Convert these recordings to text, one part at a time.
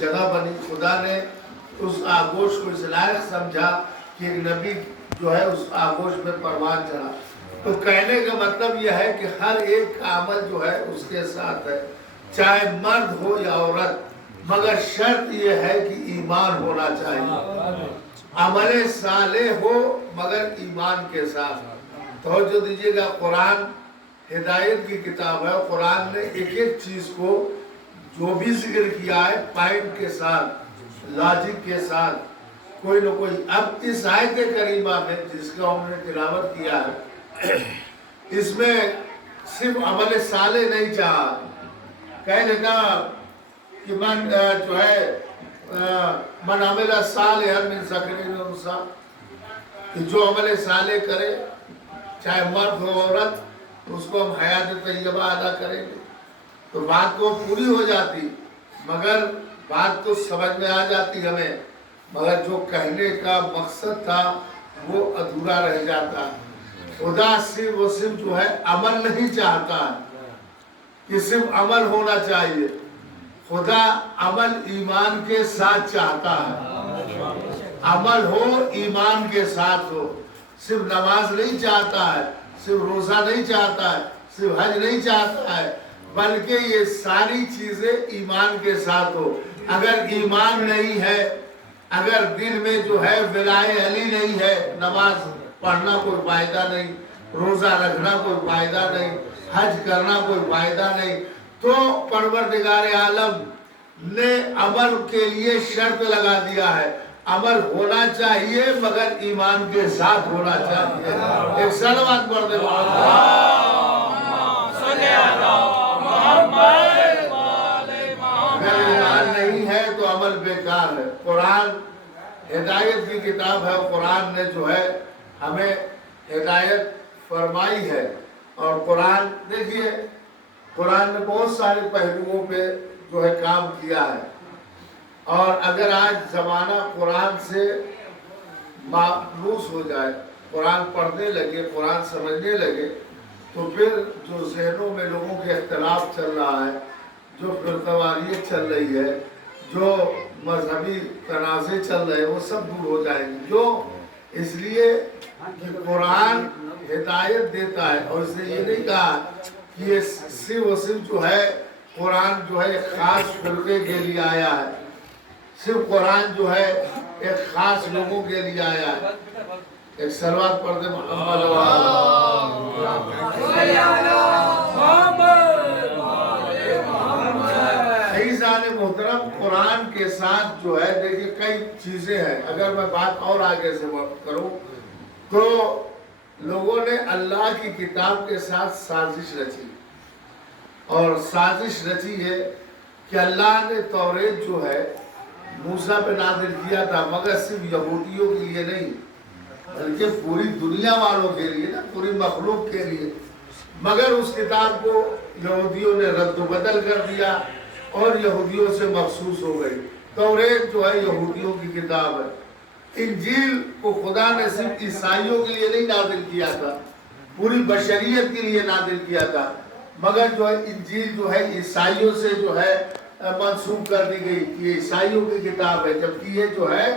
जगह बनी, खुदा ने उस आगोश को इस लायक समझा कि एक नबी जो है उस आगोश में परवान चढ़ा। तो कहने का मतलब यह है कि हर एक का अमल जो है उसके साथ है, चाहे मर्द हो या औरत, मगर शर्त यह है कि ईमान होना चाहिए। अमल साले हो मगर ईमान के साथ। तो जो दीजिएगा, कुरान हिदायत की किताब है। कुरान ने एक एक चीज को जो भी जिक्र किया है पॉइंट के साथ, लॉजिक के साथ, कोई न कोई। अब इस आयत करीमा में जिसका हमने तिलावत किया है, इसमें सिर्फ अमल साले नहीं चाहा, कहने का कि मन जो है मन अमल साले हर मिन सकरीन उनसा, कि जो अमल साले करे, चाहे मर्द हो औरत, उसको हम हयात तैयबा अदा करेंगे। तो बात तो पूरी हो जाती, मगर बात तो समझ में आ जाती हमें, मगर जो कहने का मकसद था वो अधूरा रह जाता है। खुदा सिर्फ वो सिर्फ जो है अमल नहीं चाहता है कि सिर्फ अमल होना चाहिए, खुदा अमल ईमान के साथ चाहता है। अमल हो ईमान के साथ हो। सिर्फ नमाज नहीं चाहता है, सिर्फ रोजा नहीं चाहता है, सिर्फ हज नहीं चाहता है, बल्कि ये सारी चीजें ईमान के साथ हो। अगर ईमान नहीं है, अगर दिल में जो है विलाए अली नहीं है, नमाज पढ़ना कोई फायदा नहीं, रोजा रखना कोई फायदा नहीं, हज करना कोई फायदा नहीं। तो परवरदिगार आलम ने अमल के लिए शर्त लगा दिया है, अमल होना चाहिए मगर ईमान के साथ होना चाहिए। एक सलवात पढ़ दे। अगर ईमान नहीं है तो अमल बेकार है। कुरान हिदायत की किताब है। कुरान ने जो है हमें हिदायत फरमाई है। और कुरान देखिए, कुरान ने बहुत सारे पहलुओं पे जो है काम किया है। और अगर आज जमाना कुरान से मायूस हो जाए, कुरान पढ़ने लगे, कुरान समझने लगे, तो फिर जो ज़हनों में लोगों के इख्तलाफ चल रहा है, जो फिरकवारियत चल रही है, जो मजहबी तनाज़े चल रहे हैं, वो सब दूर हो जाएंगे। जो इसलिए कि कुरान हिदायत देता है। और इसने ये नहीं कहा कि ये सिर्फ जो है कुरान जो है एक ख़ास फिरके के लिए आया है, सिर्फ कुरान जो है एक ख़ास लोगों के लिए आया है। एक सलवात पढ़ दे मोहतरम। कुरान के साथ जो है देखिए कई चीजें हैं। अगर मैं बात और आगे से करूं तो लोगों ने अल्लाह की किताब के साथ साजिश रची, और साजिश रची है कि अल्लाह ने तौरेत जो है मूसा पे नाज़िल किया था, मगर सिर्फ यहूदियों के लिए नहीं, बल्कि पूरी दुनिया वालों के लिए ना, पूरी मखलूक के लिए। मगर उस किताब को यहूदियों ने रद्द-बदल कर दिया और यहूदियों से मखसूस हो गई। तौरेत जो है यहूदियों की किताब है। इंजील को खुदा ने सिर्फ ईसाइयों के लिए नहीं नाज़िल किया था, पूरी बशरियत के लिए नाज़िल किया था। मगर जो है इंजील जो है ईसाइयों से जो है मंसूब कर दी गई, ये ईसाइयों की किताब है, जबकि ये जो है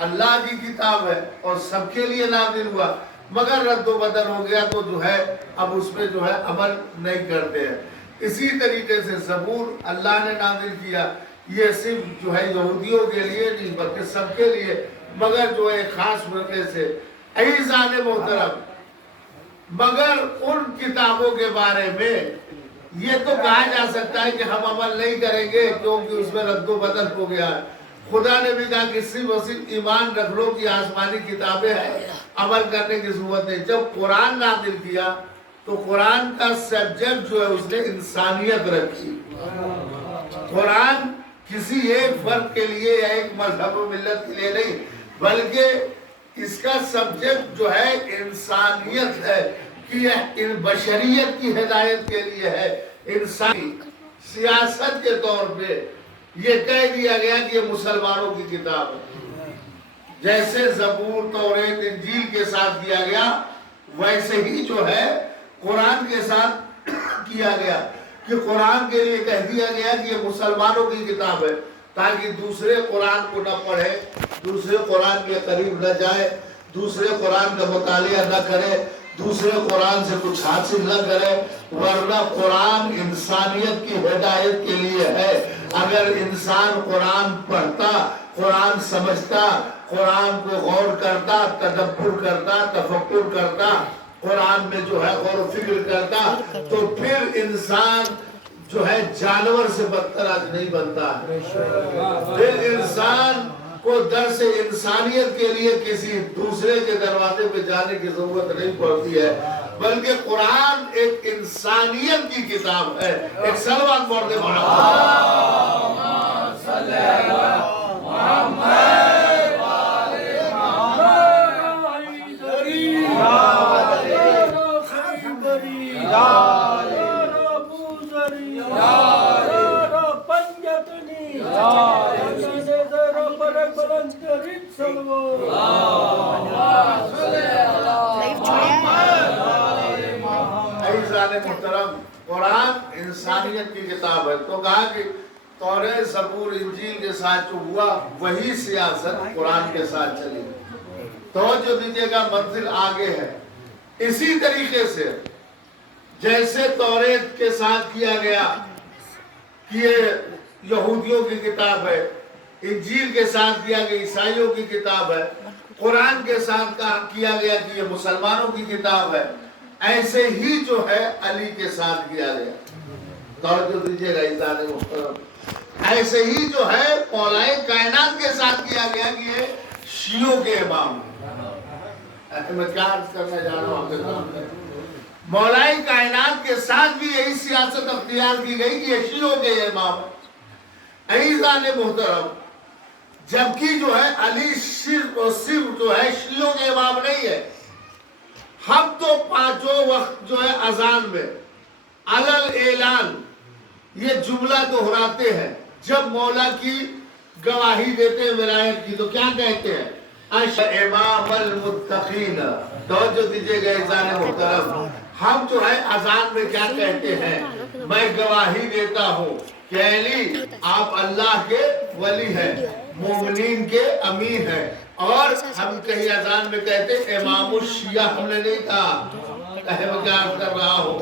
अल्लाह की किताब है और सबके लिए नाज़िल हुआ। मगर रद्द-बदल हो गया तो जो है अब उसमें जो है अमल नहीं करते हैं। इसी तरीके से ज़बूर अल्लाह ने नाज़िल किया, ये सिर्फ जो है यहूदियों के लिए नहीं बल्कि सबके लिए, मगर जो है खास मौके से। ऐज़ान मोहतरम, मगर उन किताबों के बारे में ये तो कहा जा सकता है कि हम अमल नहीं करेंगे क्योंकि उसमें रद्द-बदल हो गया। खुदा ने भी कहा कि सिर्फ और सिर्फ ईमान रख लो कि आसमानी किताबें हैं, अमल करने की जरूरत नहीं। जब कुरान नाज़िल किया तो कुरान का सब्जेक्ट जो है उसने इंसानियत रखी। कुरान किसी एक फर्द के लिए या एक मजहब और मिल्लत के लिए नहीं, बल्कि इसका सब्जेक्ट जो है इंसानियत है कि इन बशरियत की हिदायत के लिए है। इंसानी सियासत के तौर पे ये कह दिया गया कि ये मुसलमानों की किताब है। जैसे ज़बूर तौरेत इंजील के साथ किया गया, वैसे ही जो है कुरान के साथ किया गया कि कुरान के लिए कह दिया गया कि ये मुसलमानों की किताब है। ताकि दूसरे कुरान को न पढ़े, दूसरे कुरान के करीब न जाए, दूसरे कुरान का मुतालिया न करे, दूसरे कुरान से कुछ हासिल न करे, वरना कुरान इंसानियत की हिदायत के लिए है। अगर इंसान कुरान पढ़ता, कुरान समझता, कुरान को गौर करता, तदब्बुर करता, तफक्कुर करता, कुरान में जो है गौर फिक्र करता, तो फिर इंसान जो है जानवर से बदतर आज नहीं बनता है। फिर इंसान को दर से इंसानियत के लिए किसी दूसरे के दरवाजे पे जाने की जरूरत नहीं पड़ती है, बल्कि कुरान एक इंसानियत की किताब है। एक सलवात पढ़ दे मुहतरम, कुरान इंसानियत की किताब है। तो कहा कि तौरेत, ज़बूर, इंजील के साथ जो हुआ वही सियासत कुरान के साथ चली। तो जो दीजिएगा मंजिल आगे है। इसी तरीके से जैसे तौरेत के साथ किया गया कि ये यहूदियों की किताब है, इंजील के साथ किया गया ईसाइयों की किताब है, कुरान के साथ किया गया कि ये मुसलमानों की किताब है, ऐसे ही जो है अली के साथ किया गया। तो दीजिएगा इज़ाने मुहतरम, ऐसे ही जो है मौलाए कायनात के साथ किया गया कि ये शियों के इमाम। मैं क्या अर्ज करना जा रहा हूँ आपके सामने, मौलाए कायनात के साथ भी यही सियासत अख्तियार की गई कि ये शियों के इमाम है। इज़ाने मुहतरम, जबकि जो है अली सिर्फ और सिर्फ जो है शियों के इमाम नहीं है। हम तो पांचों वक्त जो है अजान में अलल ऐलान ये जुमला दोहराते हैं। जब मौला की गवाही देते हैं विलायत की, तो क्या कहते हैं? इमामुल मुत्तकीन। तो जो दीजिएगा इज़ाने मुहतरम, हम जो है अजान में क्या कहते हैं? मैं गवाही देता हूँ कि अली आप अल्लाह के वली हैं, मोमिनीन के अमीर हैं। और हम कहीं अजान में कहते इमामुल शिया, हमने नहीं कहा, मैं क्या कर रहा हूँ,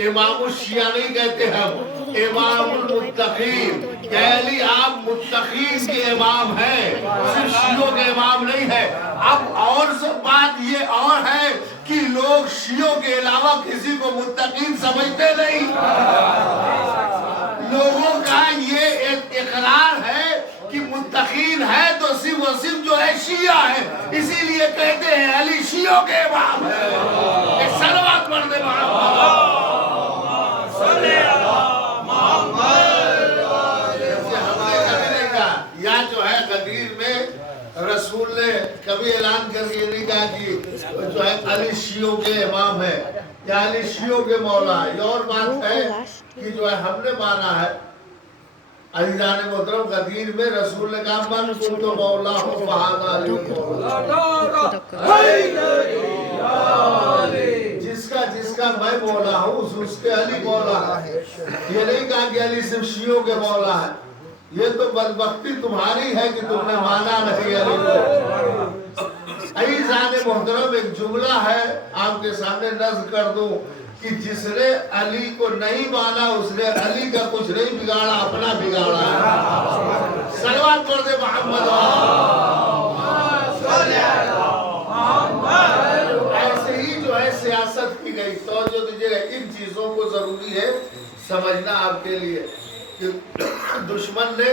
इमामुल शिया नहीं कहते हम, इमामुल मुत्तकीन। अली आप मुत्तकीन के इमाम हैं, सिर्फ शियों के इमाम नहीं है। अब और बात ये और है कि लोग शियों के अलावा किसी को मुत्तकीन समझते नहीं। लोगों का ये एक इकरार है कि मुत्तकीन है तो सिर्फ और सिर्फ जो है शिया है, इसीलिए कहते हैं अली शियों के इमाम है। एक सलवात पढ़ दे या जो है गदीर में रसूल ने कभी ऐलान करके नहीं कहा कि जो है अली शियों के इमाम है या अली शियों के मौला है। ये और बात है कि जो है हमने माना है अज़ीज़ाने मोहतरम गदीर में रसूल ने कहा मन कुंतु मौला हो फहादा अली जिसका जिसका मैं मौला हूँ उसके अली मौला है। ये नहीं कहा कि अली सिर्फ शियों के मौला है। ये तो बदबख्ती तुम्हारी है कि तुमने माना नहीं अली को। अज़ीज़ाने मोहतरम एक जुमला है आपके सामने नज़्म कर दूं कि जिसने अली को नहीं माना उसने अली का कुछ नहीं बिगाड़ा, अपना बिगाड़ा है। सलवात पढ़ दे मोहम्मद। ऐसे ही जो है सियासत की गई। तो जो दीजिएगा इन चीजों को जरूरी है समझना आपके लिए कि दुश्मन ने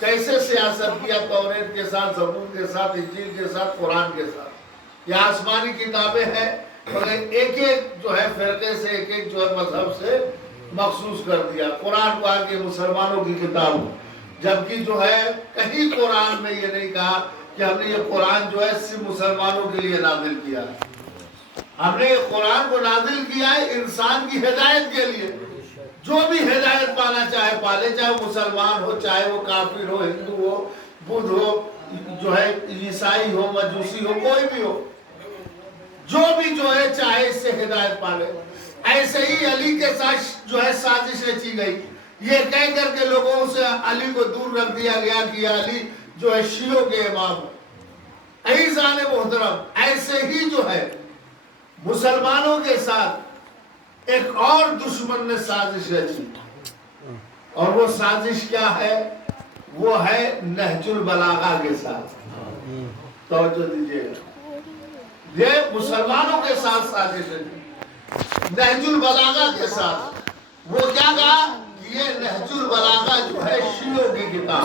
कैसे सियासत किया तौरेत के साथ, ज़बूर के साथ, इंजील के साथ, कुरान के साथ। ये आसमानी किताबें हैं मगर एक एक जो है फिरके से एक एक जो है मजहब से मखसूस कर दिया। कुरान को आके मुसलमानों की किताब, जबकि जो है कहीं कुरान में ये नहीं कहा कि हमने ये कुरान जो है सिर्फ मुसलमानों के लिए नाजिल किया है। हमने ये कुरान को नाजिल किया है इंसान की हिदायत के लिए। जो भी हिदायत पाना चाहे पाले, चाहे वो मुसलमान हो, चाहे वो काफिर हो, हिंदू हो, बुद्ध हो, जो है ईसाई हो, मजूसी हो, कोई भी हो, जो भी जो है चाहे इससे हिदायत पाले। ऐसे ही अली के साथ जो है साजिश रची गई یہ کہہ کر کے لوگوں سے علی کو دور رکھ دیا گیا کہ یہ علی جو ہے شیعوں کے امام. عزیزان محترم، ایسے ہی جو ہے مسلمانوں کے ساتھ ایک اور دشمن نے سازش رچی، اور وہ سازش کیا ہے؟ وہ ہے نہج البلاغہ کے ساتھ. توجہ دیجیے گا، یہ مسلمانوں کے ساتھ سازش رچی نہج البلاغہ کے ساتھ. وہ کیا کہا کہ یہ نہج البلاغہ جو ہے شیعوں کی کتاب،